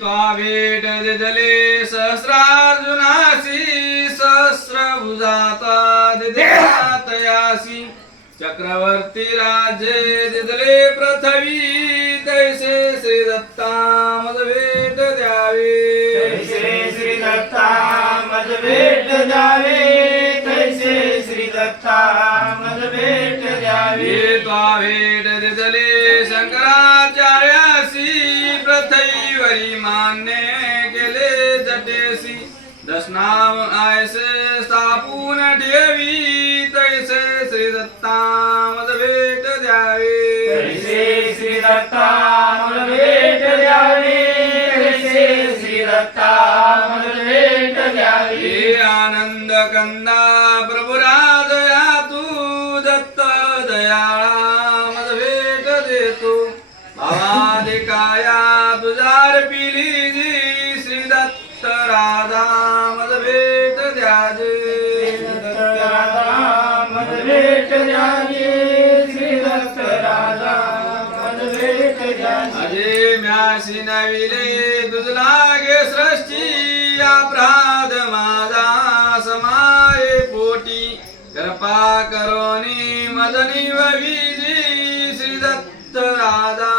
त्वा भेट दिदले सहस्रार्जुनासी सहस्रभुजाता चक्रवर्ती राज्ये दिदले पृथ्वी तैसे श्री दत्ता मज भेट द्यावे तैसे श्री दत्ता मज भेट द्यावे तैसे श्री दत्ता मज भेट द्यावे त्वा भेट दिदले शंकराचार्यासी पृथ्वीवरी मान्य केले जटेसी दशनाम आयसे स्थापून ठेवी तैसे श्री दत्ता मज भेट द्यावे तैसे श्री दत्ता मज भेट द्यावे तैसे श्री दत्ता मज भेट द्यावे हे आनंद कंदा पिली श्री दत्त राजा मज भेट द्याजे दत्त राजा मज भेट द्यावे श्री दत्त मज भेट द्यावे अजे म्याशी नविले सृष्टी अपराध माझा समाये पोटी. कृपा करोनी मदनी वविजी श्री दत्त राजा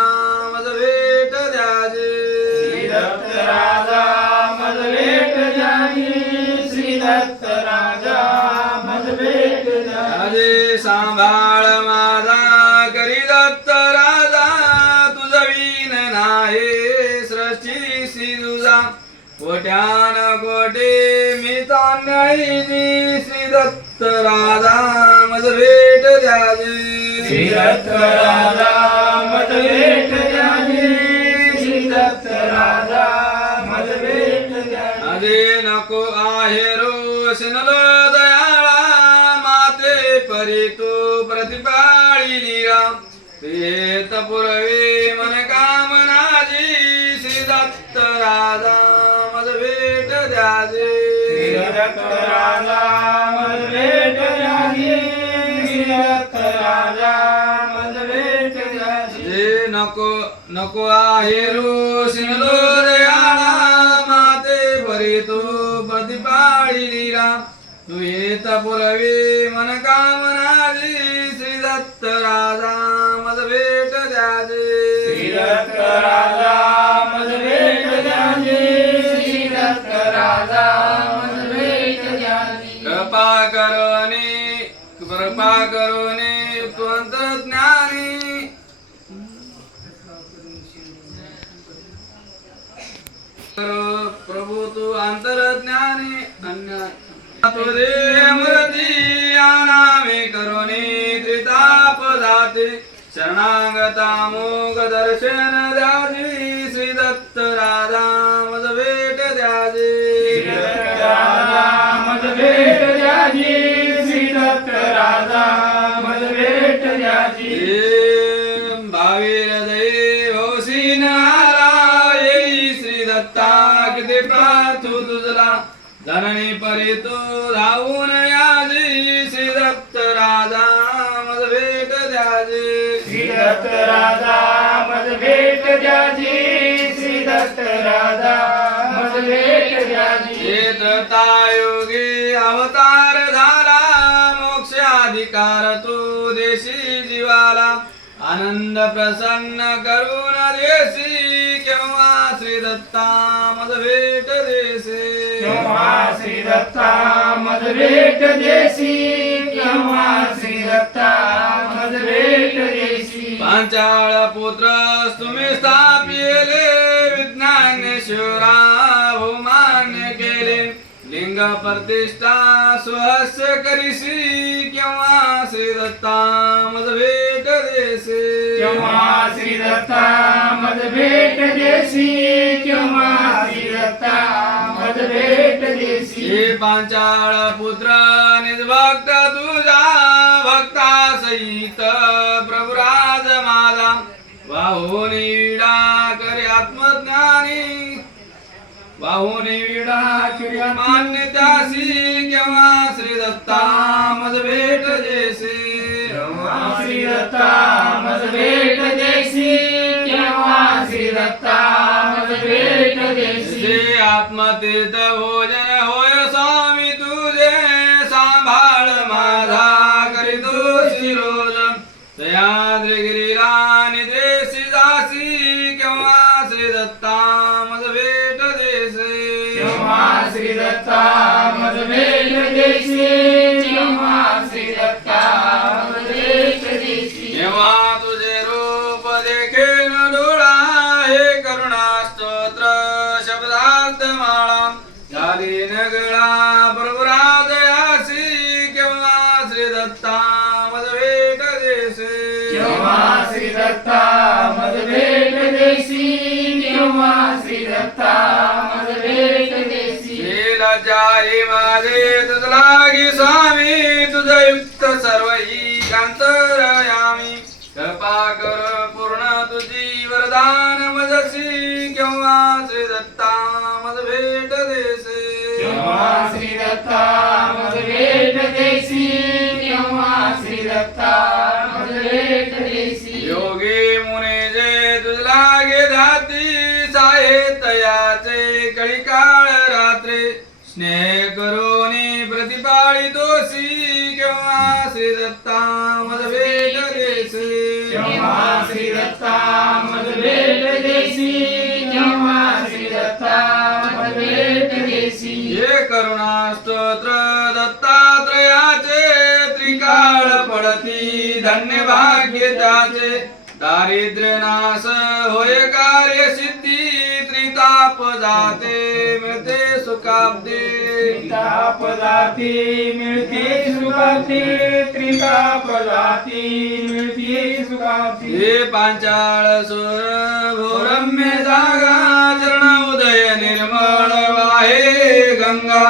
राजे सांभाळ माझा करी दत्त राजा तुझ वीन नाही सृष्टी तुझा. कोट्यान कोटे मी तान्यायी श्री दत्त राजा मज भेट द्याजे श्री दत्त राजा मज भेट द्यावी श्री दत्त राजा मज भेट द्यावी अरे नको आहे रोशनल दयाळा माते परी तू प्रतिपाळी लीला ते पुरवे मन कामनाजी श्री दत्त राजा मज भेट द्याजे. श्री दत्त राजा मज भेट द्यावी श्री दत्त राजा मज भेट द्यावी जे नको नको आहे रोशनलो दयाळा तू येत पुरवे मन कामनाजी श्री दत्त राजा मज भेट द्याजे श्री दत्त राजा मज भेट द्यावी श्री दत्त राजा मज भेट द्यावी कृपा करोने कृपा करोने त्वंत ज्ञानी. करो प्रभु तू अंतरज्ञानी अन्य तुझे अमृती आनामे करोने त्रिताप जाते शरणागता मोग दर्शन द्याजी श्री दत्त राजा मज भेट द्याजी श्री दत्त राजा मज भेट द्यावी श्री दत्त राजा मज भेट द्यावी भावी जननी परी तू धावून याजी श्री दत्त राजा मज भेट द्याजी. श्री दत्त राजा मज भेट द्यावी श्री दत्त राजा मज भेट क्षेत्रता योगी अवतार झाला मोक्ष अधिकार तू देशी जीवाला. आनंद प्रसन्न करून देसी केव्हा श्री दत्ता मज भेट देसे केव्हा श्री दत्ता भेट देसी केव्हा श्री दत्ता भेट देसी पांचाळ पुत्र तुम्ही स्थापिले विज्ञानेश्वरा बहुमान्य केले लिंग प्रतिष्ठा स्वस्य करीसी केव्हा श्री दत्ता मज भेट देसे केव्हा श्री दत्ता मज भेट देसी। केव्हा श्री दत्ता मज भेट देसी। हे पांचाळ पुत्र निजभक्त तुझा भक्ता सहित प्रभुराज माझा। वाहून विडा करे आत्मज्ञानी। वाहून विडा करे मान्य त्यासी भेट देसी केव्हा श्री दत्ता भेट देशी आत्मतीर्थ भोजन होय स्वामी तुझे सांभाळ माझा करीतो शिरोज सह्याद्रिगिरीला निद्रेशी जासी केव्हा श्री दत्ता मज भेट देसे जेव्हा श्री दत्ता मज भेट देशी. शब्दार्थ माळा झाली नगळा प्रभुराजयासी केव्हा श्री दत्ता देसे? जेव्हा श्री दत्ता मज भेट देशी जेव्हा श्री दत्ता देशी गेला जाई माझे तुझ लागी स्वामी तुझ युक्त सर्व ही अंतरयामी. कृपा कर पूर्ण तुझी वरदान मजसी केव्हा साहित्याचे कळी काळ रात्रे स्नेह करोनी प्रतिपाळी दोषी केव्हा श्री दत्ता मज भेट देसे जेव्हा श्री दत्ता मज भेट देशी जेव्हा श्री दत्ता मज भेट देशी हे करुणा स्तोत्र दत्तात्रयाचे त्रिकाळ पडती धन्य भाग्य त्याचे दारिद्र्य नाश होय जाते मिळते सुखाब्दी. ताप जाती मिळते सुखाती त्रिताप जाती मिळते सुखाती हे पांचाळ सुर भोरम्य जागा चरण उदय निर्मळ वाहे गंगा.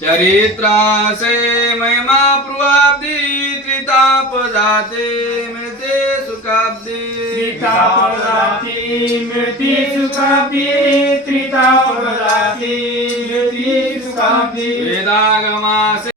चरित्रासे महिमा प्रुवाब्दी त्रिताप जाते मिळते सुखाब्दी. त्रिताप जाती मिळती सुखाती त्रिता जाती मिळती सुखाती वेदागमासे